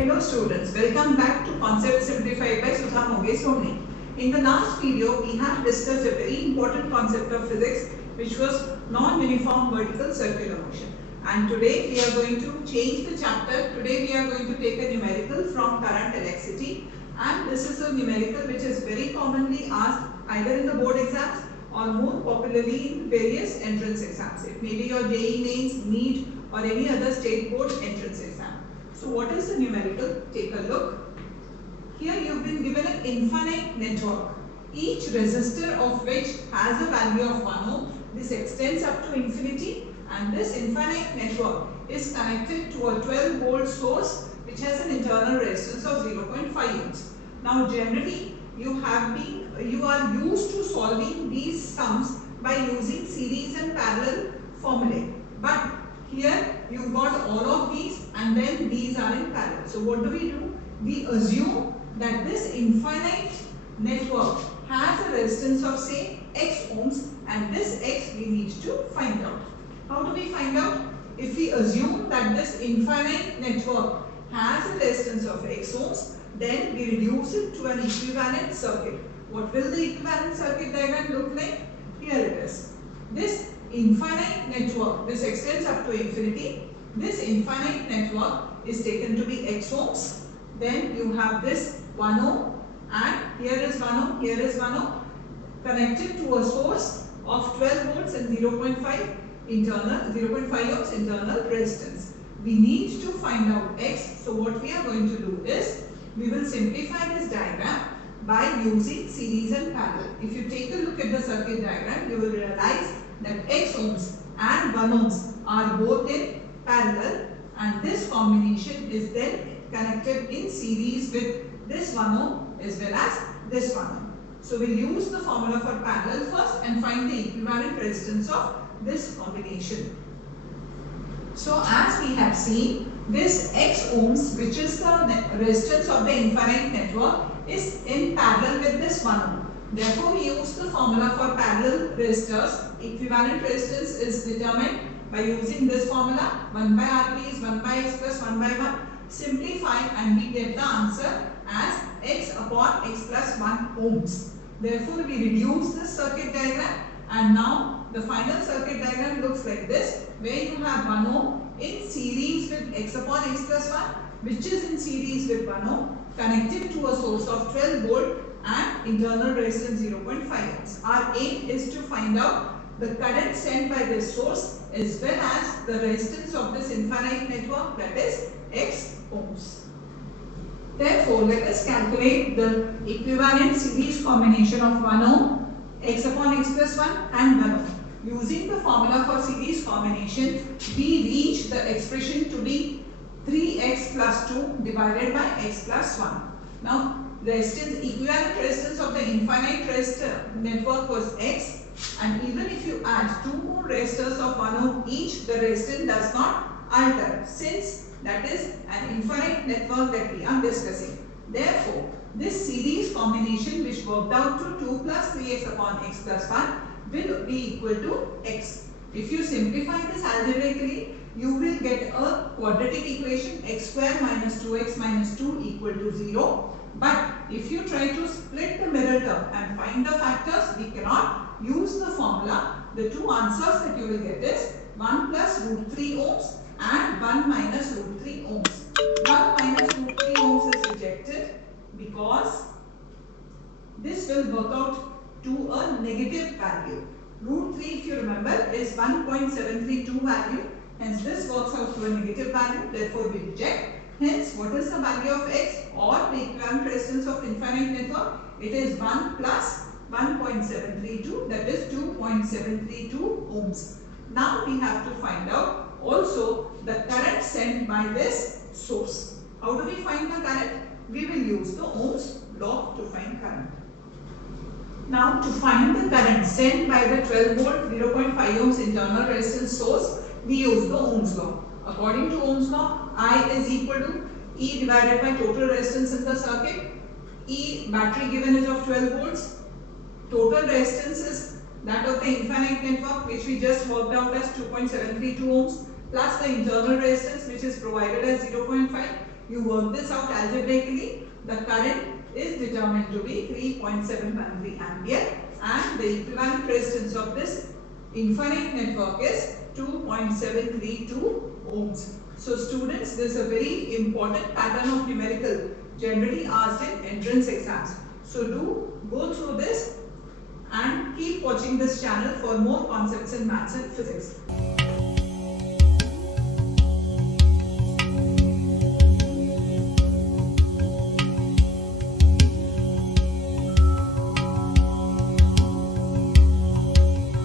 Hello students, welcome back to Concept Simplified by Sudha Moge Soni. In the last video, we have discussed a very important concept of physics which was non-uniform vertical circular motion. And today we are going to change the chapter. Today we are going to take a numerical from current electricity, and this is a numerical which is very commonly asked either in the board exams or more popularly in various entrance exams. It may be your JEE Mains, NEET or any other state board entrance exam. So what is the numerical? Take a look. Here you've been given an infinite network, each resistor of which has a value of 1 ohm. This extends up to infinity, and this infinite network is connected to a 12 volt source which has an internal resistance of 0.5 ohms. Now generally you are used to solving these sums by using series and parallel formulae, but here you got all of these and then these are in parallel. So what do? We assume that this infinite network has a resistance of say x ohms, and this x we need to find out. How do we find out? If we assume that this infinite network has a resistance of x ohms, then we reduce it to an equivalent circuit. What will the equivalent circuit diagram look like? Here it is. This infinite network, this extends up to infinity. This infinite network is taken to be x ohms. Then you have this 1 ohm, and here is 1 ohm, here is 1 ohm, connected to a source of 12 volts and 0.5 ohms internal resistance. We need to find out x. So what we are going to do is, we will simplify this diagram by using series and parallel. If you take a look at the circuit diagram, you will realize that x ohms and 1 ohms are both in parallel, and this combination is then connected in series with this 1 ohm as well as this 1 ohm. So we'll use the formula for parallel first and find the equivalent resistance of this combination. So as we have seen, this x ohms, which is the resistance of the infinite network, is in parallel with this 1 ohm. Therefore, we use the formula for parallel resistors. Equivalent resistance is determined by using this formula. 1 by Rp is 1 by x plus 1 by 1. Simplify and we get the answer as x upon x plus 1 ohms. Therefore, we reduce the circuit diagram, and now the final circuit diagram looks like this, where you have 1 ohm in series with x upon x plus 1, which is in series with 1 ohm, connected to a source of 12 volt and internal resistance 0.5 ohms. Our aim is to find out the current sent by this source as well as the resistance of this infinite network, that is x ohms. Therefore, let us calculate the equivalent series combination of 1 ohm, x upon x plus 1 and 1 ohm. Using the formula for series combination, we reach the expression to be 3x plus 2 divided by x plus 1. Now, equivalent resistance of the infinite resistor network was x, and even if you add 2 more resistors of 1 ohm each, the resistance does not alter, since that is an infinite network that we are discussing. Therefore, this series combination, which worked out to 2 plus 3x upon x plus 1, will be equal to x. If you simplify this algebraically, you will get a quadratic equation, x square minus 2x minus 2 equal to 0. But if you try to split the middle term and find the factors, we cannot use the formula. The two answers that you will get is 1 plus root 3 ohms and 1 minus root 3 ohms. 1 minus root 3 ohms is rejected because this will work out to a negative value. Root 3, if you remember, is 1.732 value. Hence, this works out to a negative value. Therefore, we reject. Hence, what is the value of x or the equivalent resistance of infinite network? It is 1 plus 1.732, that is 2.732 ohms. Now, we have to find out also the current sent by this source. How do we find the current? We will use the ohms law to find current. Now, to find the current sent by the 12 volt 0.5 ohms internal resistance source, we use the Ohm's law. According to Ohm's law, I is equal to E divided by total resistance in the circuit. E battery given is of 12 volts. Total resistance is that of the infinite network, which we just worked out as 2.732 ohms, plus the internal resistance, which is provided as 0.5. You work this out algebraically. The current is determined to be 3.713 ampere and the equivalent resistance of this infinite network is 2.732 ohms. So students, this is a very important pattern of numerical generally asked in entrance exams. So do go through this and keep watching this channel for more concepts in maths and physics.